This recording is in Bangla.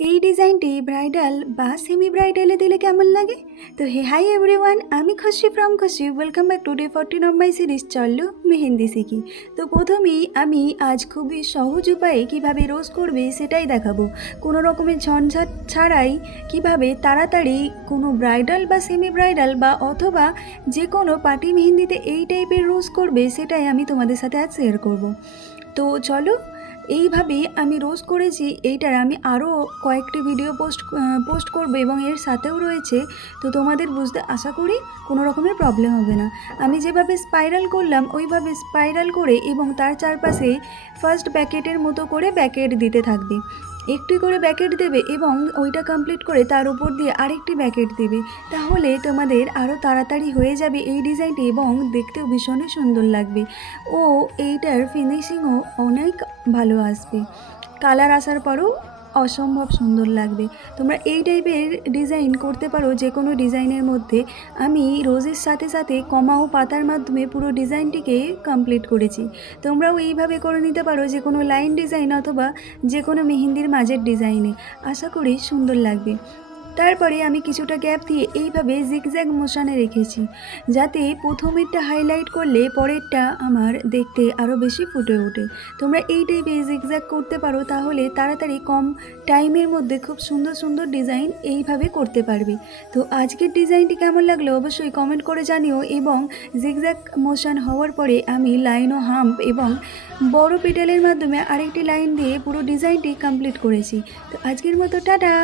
এই ডিজাইনটি ব্রাইডাল বা সেমি ব্রাইডালে দিলে কেমন লাগে? তো হাই এভরিওয়ান, আমি খুশি ফ্রম খুশি। Welcome back to day 14 of my series চলো মেহেন্দি শিখি। তো প্রথমেই আমি আজ খুবই সহজ উপায়ে কিভাবে রোজ করবে সেটাই দেখাবো। কোনো রকমের ঝঞ্ঝাট ছাড়াই কিভাবে তাড়াতাড়ি কোনো ব্রাইডাল বা সেমি ব্রাইডাল বা অথবা যে কোনো পার্টি মেহেন্দিতে এই টাইপের রোজ করবে সেটাই আমি তোমাদের সাথে আজ শেয়ার করব। তো চলো, এইভাবেই আমি রোজ করেছি। এইটার আমি আরও কয়েকটি ভিডিও পোস্ট করব এবং এর সাথেও রয়েছে। তো তোমাদের বুঝতে আশা করি কোনো রকমের প্রবলেম হবে না। আমি যেভাবে স্পাইরাল করলাম ওইভাবে স্পাইরাল করে এবং তার চারপাশে ফার্স্ট ব্যাকেটের মতো করে ব্যাকেট দিতে থাকবে। একটি করে ব্যাকেট দেবে এবং ওইটা কমপ্লিট করে তার উপর দিয়ে আরেকটি ব্যাকেট দেবে। তাহলে তোমাদের আরও তাড়াতাড়ি হয়ে যাবে এই ডিজাইনটি এবং দেখতেও ভীষণই সুন্দর লাগবে ও এইটার ফিনিশিংও অনেক ভালো আসবে। কালার আসার পরও অসম্ভব সুন্দর লাগবে। তোমরা এই টাইপের ডিজাইন করতে পারো যে কোনো ডিজাইনের মধ্যে। আমি রোজের সাথে সাথে কমা ও পাতার মাধ্যমে পুরো ডিজাইনটিকে কমপ্লিট করেছি। তোমরাও এইভাবে করে নিতে পারো যে কোনো লাইন ডিজাইন অথবা যে কোনো মেহেন্দির মাঝের ডিজাইনে। আশা করি সুন্দর লাগবে। তারপরে আমি কিছুটা গ্যাপ দিয়ে এইভাবে জিগজ্যাগ মোশনে রেখেছি, যাতে প্রথমেরটা হাইলাইট করলে পরেরটা আমার দেখতে আরও বেশি ফুটে ওঠে। তোমরা এই টাইপে জিগজ্যাগ করতে পারো, তাহলে তাড়াতাড়ি কম টাইমের মধ্যে খুব সুন্দর সুন্দর ডিজাইন এইভাবে করতে পারবে। তো আজকের ডিজাইনটি কেমন লাগলো অবশ্যই কমেন্ট করে জানিও। এবং জিগজ্যাগ মোশন হওয়ার পরে আমি লাইন ও হাম্প এবং বড় পেটালের মাধ্যমে আরেকটি লাইন দিয়ে পুরো ডিজাইনটি কমপ্লিট করেছি। তো আজকের মতো টাটা।